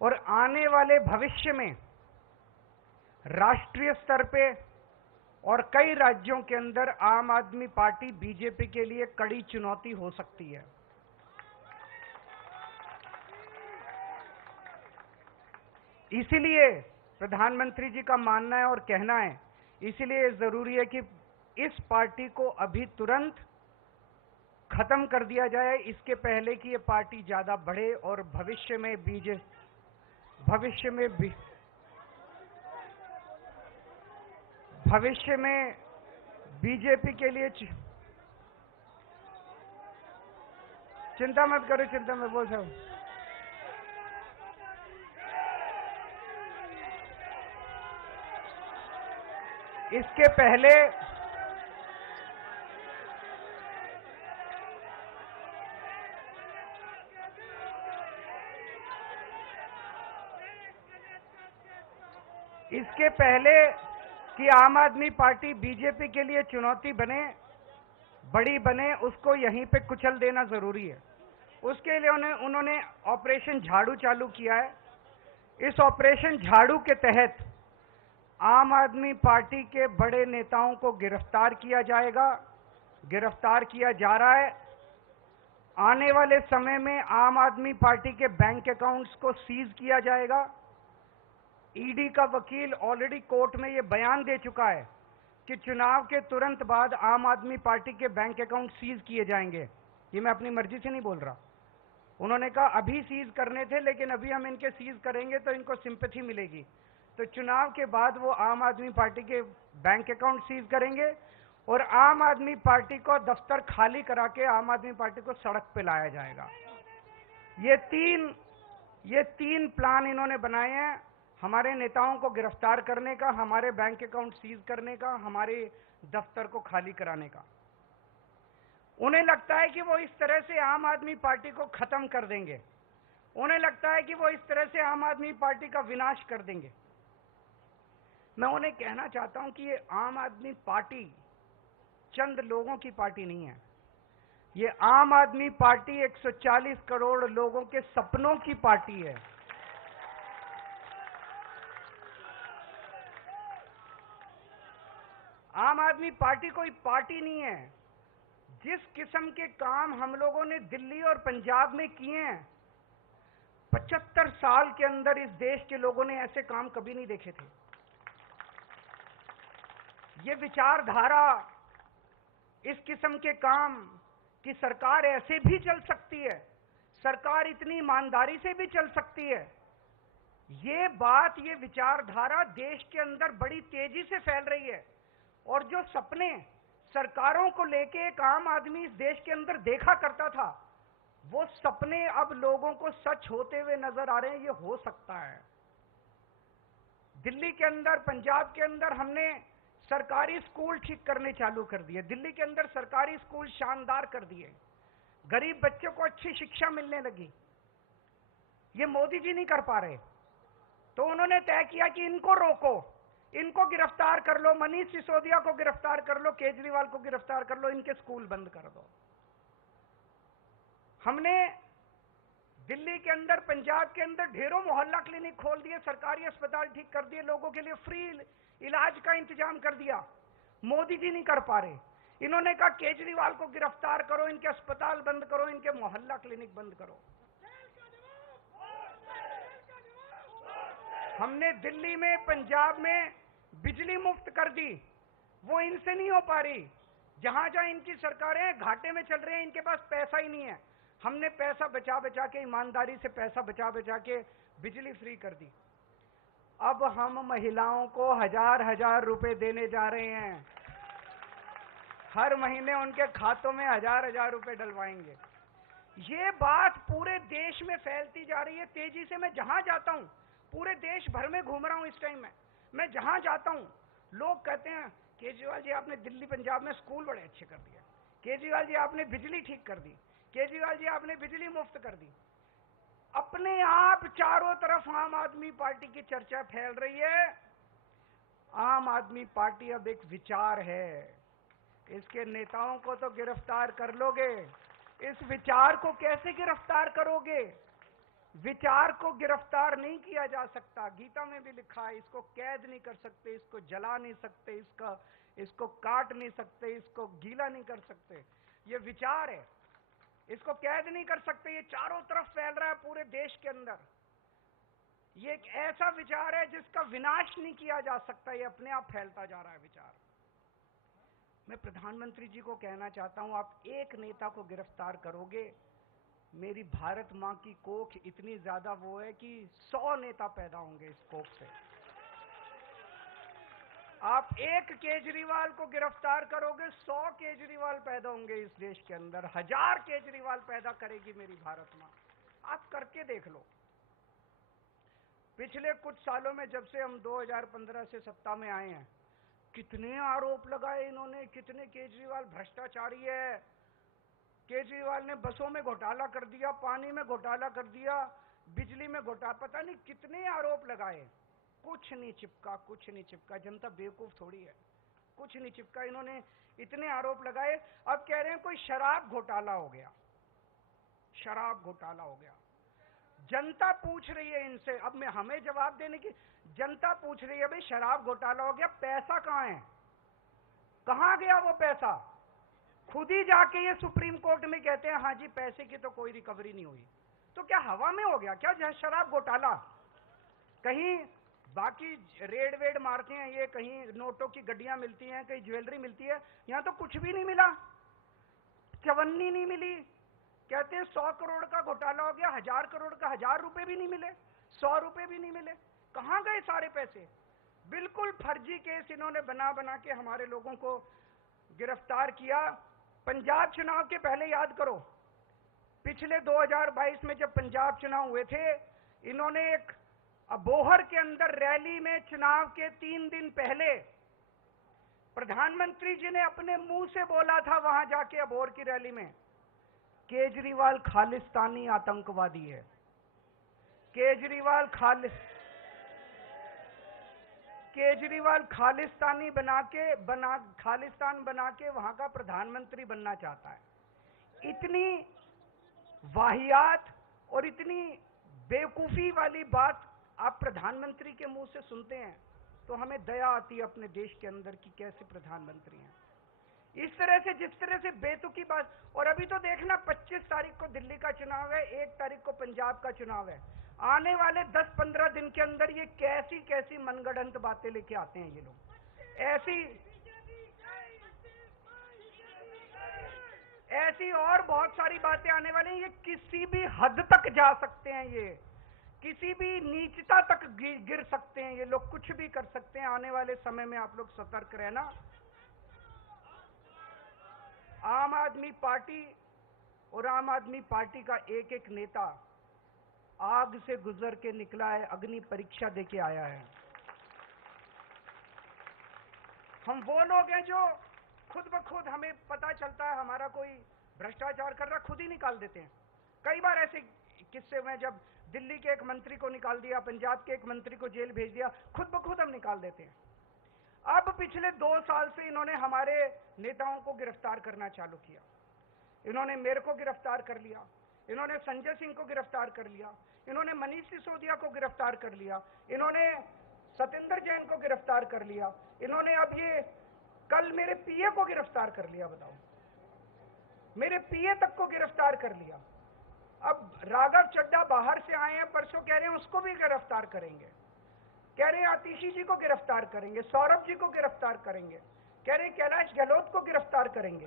और आने वाले भविष्य में राष्ट्रीय स्तर पे और कई राज्यों के अंदर आम आदमी पार्टी बीजेपी के लिए कड़ी चुनौती हो सकती है। इसीलिए प्रधानमंत्री जी का मानना है और कहना है, इसीलिए जरूरी है कि इस पार्टी को अभी तुरंत खत्म कर दिया जाए, इसके पहले कि ये पार्टी ज्यादा बढ़े और भविष्य में बीजेपी के लिए चिंता मत करो, चिंता मत बोल सब। इसके पहले कि आम आदमी पार्टी बीजेपी के लिए चुनौती बने, बड़ी बने, उसको यहीं पे कुचल देना जरूरी है। उसके लिए उन्होंने ऑपरेशन झाड़ू चालू किया है। इस ऑपरेशन झाड़ू के तहत आम आदमी पार्टी के बड़े नेताओं को गिरफ्तार किया जाएगा, गिरफ्तार किया जा रहा है। आने वाले समय में आम आदमी पार्टी के बैंक अकाउंट्स को सीज किया जाएगा। ईडी का वकील ऑलरेडी कोर्ट में यह बयान दे चुका है कि चुनाव के तुरंत बाद आम आदमी पार्टी के बैंक अकाउंट सीज किए जाएंगे। ये मैं अपनी मर्जी से नहीं बोल रहा। उन्होंने कहा अभी सीज करने थे, लेकिन अभी हम इनके सीज करेंगे तो इनको सिंपैथी मिलेगी, तो चुनाव के बाद वो आम आदमी पार्टी के बैंक अकाउंट सीज करेंगे और आम आदमी पार्टी को दफ्तर खाली करा के आम आदमी पार्टी को सड़क पे लाया जाएगा। ये तीन प्लान इन्होंने बनाए हैं, हमारे नेताओं को गिरफ्तार करने का, हमारे बैंक अकाउंट सीज करने का, हमारे दफ्तर को खाली कराने का। उन्हें लगता है कि वो इस तरह से आम आदमी पार्टी को खत्म कर देंगे। उन्हें लगता है कि वो इस तरह से आम आदमी पार्टी का विनाश कर देंगे। मैं उन्हें कहना चाहता हूं कि ये आम आदमी पार्टी चंद लोगों की पार्टी नहीं है। ये आम आदमी पार्टी 140 करोड़ लोगों के सपनों की पार्टी है। आम आदमी पार्टी कोई पार्टी नहीं है। जिस किस्म के काम हम लोगों ने दिल्ली और पंजाब में किए हैं, 75 साल के अंदर इस देश के लोगों ने ऐसे काम कभी नहीं देखे थे। ये विचारधारा, इस किस्म के काम कि सरकार ऐसे भी चल सकती है, सरकार इतनी ईमानदारी से भी चल सकती है, ये बात, ये विचारधारा देश के अंदर बड़ी तेजी से फैल रही है। और जो सपने सरकारों को लेके एक आम आदमी इस देश के अंदर देखा करता था, वो सपने अब लोगों को सच होते हुए नजर आ रहे हैं। ये हो सकता है। दिल्ली के अंदर, पंजाब के अंदर हमने सरकारी स्कूल ठीक करने चालू कर दिए। दिल्ली के अंदर सरकारी स्कूल शानदार कर दिए, गरीब बच्चों को अच्छी शिक्षा मिलने लगी। ये मोदी जी नहीं कर पा रहे, तो उन्होंने तय किया कि इनको रोको, इनको गिरफ्तार कर लो, मनीष सिसोदिया को गिरफ्तार कर लो, केजरीवाल को गिरफ्तार कर लो, इनके स्कूल बंद कर दो। हमने दिल्ली के अंदर, पंजाब के अंदर ढेरों मोहल्ला क्लिनिक खोल दिए, सरकारी अस्पताल ठीक कर दिए, लोगों के लिए फ्री इलाज का इंतजाम कर दिया। मोदी जी नहीं कर पा रहे। इन्होंने कहा केजरीवाल को गिरफ्तार करो, इनके अस्पताल बंद करो, इनके मोहल्ला क्लिनिक बंद करो। हमने दिल्ली में, पंजाब में बिजली मुफ्त कर दी, वो इनसे नहीं हो पा रही। जहां जहां इनकी सरकारें घाटे में चल रही हैं, इनके पास पैसा ही नहीं है। हमने पैसा बचा बचा के, ईमानदारी से पैसा बचा बचा के बिजली फ्री कर दी। अब हम महिलाओं को 1000-1000 रुपए देने जा रहे हैं। हर महीने उनके खातों में 1000-1000 रुपए डलवाएंगे। ये बात पूरे देश में फैलती जा रही है तेजी से। मैं जहां जाता हूं, पूरे देश भर में घूम रहा हूं इस टाइम में, मैं जहां जाता हूं लोग कहते हैं केजरीवाल जी आपने दिल्ली पंजाब में स्कूल बड़े अच्छे कर दिए, केजरीवाल जी आपने बिजली ठीक कर दी, केजरीवाल जी आपने बिजली मुफ्त कर दी। अपने आप चारों तरफ आम आदमी पार्टी की चर्चा फैल रही है। आम आदमी पार्टी अब एक विचार है, इसके नेताओं को तो गिरफ्तार कर लोगे, इस विचार को कैसे गिरफ्तार करोगे? विचार को गिरफ्तार नहीं किया जा सकता। गीता में भी लिखा है, इसको कैद नहीं कर सकते, इसको जला नहीं सकते, इसको काट नहीं सकते, इसको गीला नहीं कर सकते। ये विचार है, इसको कैद नहीं कर सकते। ये चारों तरफ फैल रहा है पूरे देश के अंदर। ये एक ऐसा विचार है जिसका विनाश नहीं किया जा सकता। ये अपने आप फैलता जा रहा है विचार। मैं प्रधानमंत्री जी को कहना चाहता हूं, आप एक नेता को गिरफ्तार करोगे, मेरी भारत मां की कोख इतनी ज्यादा वो है कि 100 नेता पैदा होंगे इस कोख से। आप एक केजरीवाल को गिरफ्तार करोगे, 100 केजरीवाल पैदा होंगे इस देश के अंदर। 1000 केजरीवाल पैदा करेगी मेरी भारत मां। आप करके देख लो। पिछले कुछ सालों में, जब से हम 2015 से सत्ता में आए हैं, कितने आरोप लगाए इन्होंने, कितने केजरीवाल भ्रष्टाचारी है। केजरीवाल ने बसों में घोटाला कर दिया, पानी में घोटाला कर दिया, बिजली में घोटाला, पता नहीं कितने आरोप लगाए। कुछ नहीं चिपका, कुछ नहीं चिपका। जनता बेवकूफ थोड़ी है, कुछ नहीं चिपका। इन्होंने इतने आरोप लगाए, अब कह रहे हैं कोई शराब घोटाला हो गया, शराब घोटाला हो गया। जनता पूछ रही है इनसे, अब मैं हमें जवाब देने की, जनता पूछ रही है भाई शराब घोटाला हो गया, पैसा कहां है, कहां गया वो पैसा? खुद ही जाके ये सुप्रीम कोर्ट में कहते हैं हाँ जी पैसे की तो कोई रिकवरी नहीं हुई। तो क्या हवा में हो गया क्या शराब घोटाला? कहीं बाकी रेड वेड मारते हैं ये, कहीं नोटों की गड्डियां मिलती हैं, कहीं ज्वेलरी मिलती है, यहां तो कुछ भी नहीं मिला, चवन्नी नहीं मिली। कहते हैं 100 करोड़ का घोटाला हो गया, 1000 करोड़ का 1000 रुपए भी नहीं मिले, 100 रुपए भी नहीं मिले। कहां गए सारे पैसे? बिल्कुल फर्जी केस इन्होंने बना बना के हमारे लोगों को गिरफ्तार किया। पंजाब चुनाव के पहले याद करो, पिछले 2022 में जब पंजाब चुनाव हुए थे, इन्होंने एक अबोहर के अंदर रैली में, चुनाव के 3 दिन पहले प्रधानमंत्री जी ने अपने मुंह से बोला था वहां जाके अबोहर की रैली में, केजरीवाल खालिस्तानी आतंकवादी है। केजरीवाल खालिस्तानी खालिस्तान बना के वहां का प्रधानमंत्री बनना चाहता है। इतनी वाहियात और इतनी बेवकूफी वाली बात आप प्रधानमंत्री के मुंह से सुनते हैं तो हमें दया आती है अपने देश के अंदर कि कैसे प्रधानमंत्री हैं। इस तरह से, जिस तरह से बेतुकी बात। और अभी तो देखना 25 तारीख को दिल्ली का चुनाव है, 1 तारीख को पंजाब का चुनाव है। आने वाले 10-15 दिन के अंदर ये कैसी कैसी मनगढ़ंत बातें लेके आते हैं ये लोग। ऐसी और बहुत सारी बातें आने वाली हैं। ये किसी भी हद तक जा सकते हैं, ये किसी भी नीचता तक गिर सकते हैं ये लोग, कुछ भी कर सकते हैं। आने वाले समय में आप लोग सतर्क रहना। आम आदमी पार्टी और आम आदमी पार्टी का एक एक नेता आग से गुजर के निकला है, अग्नि परीक्षा देके आया है। हम वो लोग हैं जो खुद ब खुद, हमें पता चलता है हमारा कोई भ्रष्टाचार कर रहा, खुद ही निकाल देते हैं। कई बार ऐसे किस्से में, जब दिल्ली के एक मंत्री को निकाल दिया, पंजाब के एक मंत्री को जेल भेज दिया, खुद ब खुद हम निकाल देते हैं। अब पिछले 2 साल से इन्होंने हमारे नेताओं को गिरफ्तार करना चालू किया। इन्होंने मेरे को गिरफ्तार कर लिया, इन्होंने संजय सिंह को गिरफ्तार कर लिया, इन्होंने मनीष सिसोदिया को गिरफ्तार कर लिया, इन्होंने सतेंद्र जैन को गिरफ्तार कर लिया, इन्होंने अब ये कल मेरे पीए को गिरफ्तार कर लिया। बताओ, मेरे पीए तक को गिरफ्तार कर लिया। अब राघव चड्ढा बाहर से आए हैं, परसों कह रहे हैं उसको भी गिरफ्तार करेंगे, कह रहे हैं आतिशी जी को गिरफ्तार करेंगे, सौरभ जी को गिरफ्तार करेंगे, कह रहे हैं कैलाश गहलोत को गिरफ्तार करेंगे।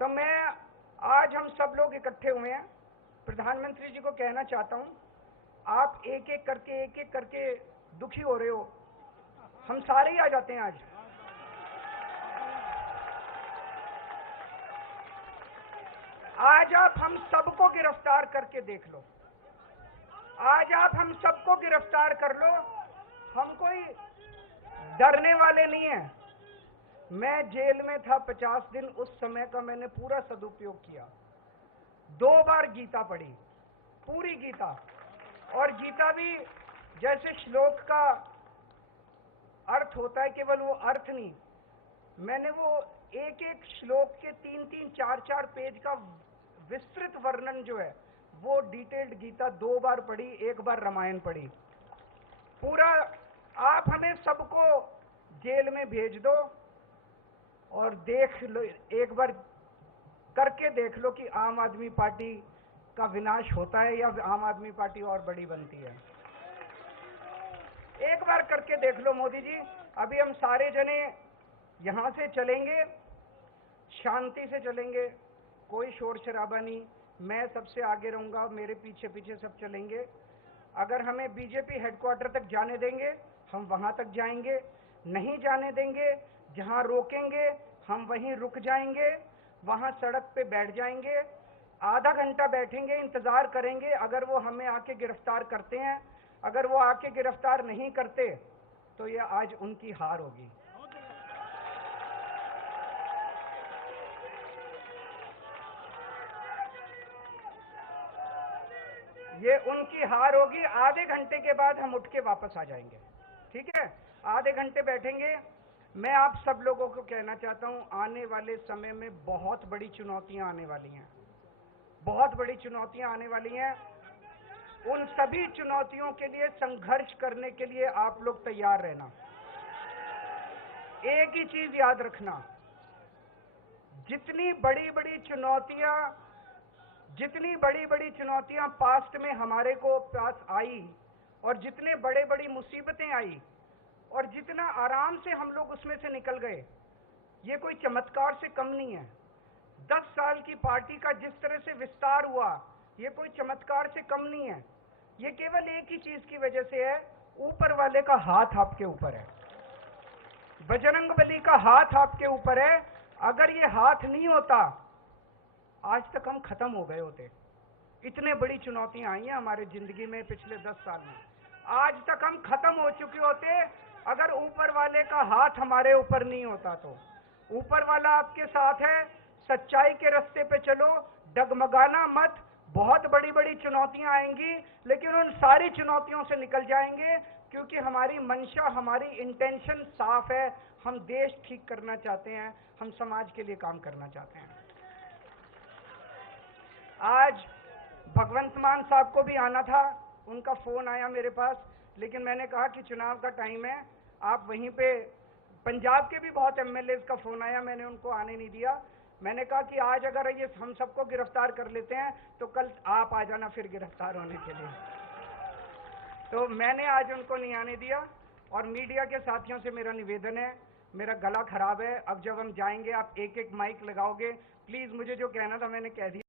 तो मैं आज, हम सब लोग इकट्ठे हुए हैं, प्रधानमंत्री जी को कहना चाहता हूं, आप एक एक करके दुखी हो रहे हो, हम सारे ही आ जाते हैं आज। आज आप हम सबको गिरफ्तार करके देख लो, आज आप हम सबको गिरफ्तार कर लो। हम कोई डरने वाले नहीं हैं। मैं जेल में था 50 दिन, उस समय का मैंने पूरा सदुपयोग किया। 2 बार गीता पढ़ी, पूरी गीता, और गीता भी जैसे श्लोक का अर्थ होता है, केवल वो अर्थ नहीं, मैंने वो एक एक श्लोक के 3-3, 4-4 पेज का विस्तृत वर्णन जो है वो डिटेल्ड गीता 2 बार पढ़ी, 1 बार रामायण पढ़ी। पूरा आप हमें सबको जेल में भेज दो और देख लो, एक बार करके देख लो कि आम आदमी पार्टी का विनाश होता है या आम आदमी पार्टी और बड़ी बनती है। एक बार करके देख लो मोदी जी। अभी हम सारे जने यहां से चलेंगे, शांति से चलेंगे, कोई शोर शराबा नहीं, मैं सबसे आगे रहूंगा, मेरे पीछे पीछे सब चलेंगे। अगर हमें बीजेपी हेडक्वार्टर तक जाने देंगे हम वहां तक जाएंगे, नहीं जाने देंगे जहां रोकेंगे हम वहीं रुक जाएंगे, वहां सड़क पे बैठ जाएंगे, आधा घंटा बैठेंगे, इंतजार करेंगे। अगर वो हमें आके गिरफ्तार करते हैं, अगर वो आके गिरफ्तार नहीं करते तो ये आज उनकी हार होगी। ये उनकी हार होगी। आधे घंटे के बाद हम उठ के वापस आ जाएंगे, ठीक है? आधे घंटे बैठेंगे। मैं आप सब लोगों को कहना चाहता हूं, आने वाले समय में बहुत बड़ी चुनौतियां आने वाली हैं, बहुत बड़ी चुनौतियां आने वाली हैं। उन सभी चुनौतियों के लिए संघर्ष करने के लिए आप लोग तैयार रहना। एक ही चीज याद रखना, जितनी बड़ी बड़ी चुनौतियां पास्ट में हमारे को पास आई और जितने बड़े बड़ी मुसीबतें आई और जितना आराम से हम लोग उसमें से निकल गए, ये कोई चमत्कार से कम नहीं है। 10 साल की पार्टी का जिस तरह से विस्तार हुआ, ये कोई चमत्कार से कम नहीं है। ये केवल एक ही चीज की वजह से है, ऊपर वाले का हाथ आपके ऊपर है, बजरंगबली का हाथ आपके ऊपर है। अगर ये हाथ नहीं होता आज तक हम खत्म हो गए होते। इतने बड़ी चुनौतियां आई हैं हमारे जिंदगी में पिछले 10 साल में, आज तक हम खत्म हो चुके होते अगर ऊपर वाले का हाथ हमारे ऊपर नहीं होता तो। ऊपर वाला आपके साथ है, सच्चाई के रास्ते पे चलो, डगमगाना मत। बहुत बड़ी बड़ी चुनौतियां आएंगी लेकिन उन सारी चुनौतियों से निकल जाएंगे, क्योंकि हमारी मंशा, हमारी इंटेंशन साफ है। हम देश ठीक करना चाहते हैं, हम समाज के लिए काम करना चाहते हैं। आज भगवंत मान साहब को भी आना था, उनका फोन आया मेरे पास, लेकिन मैंने कहा कि चुनाव का टाइम है, आप वहीं पे। पंजाब के भी बहुत एमएलए का फोन आया, मैंने उनको आने नहीं दिया। मैंने कहा कि आज अगर ये हम सबको गिरफ्तार कर लेते हैं तो कल आप आ जाना फिर गिरफ्तार होने के लिए। तो मैंने आज उनको नहीं आने दिया। और मीडिया के साथियों से मेरा निवेदन है, मेरा गला खराब है, अब जब हम जाएंगे आप एक एक माइक लगाओगे, प्लीज। मुझे जो कहना था मैंने कह दिया।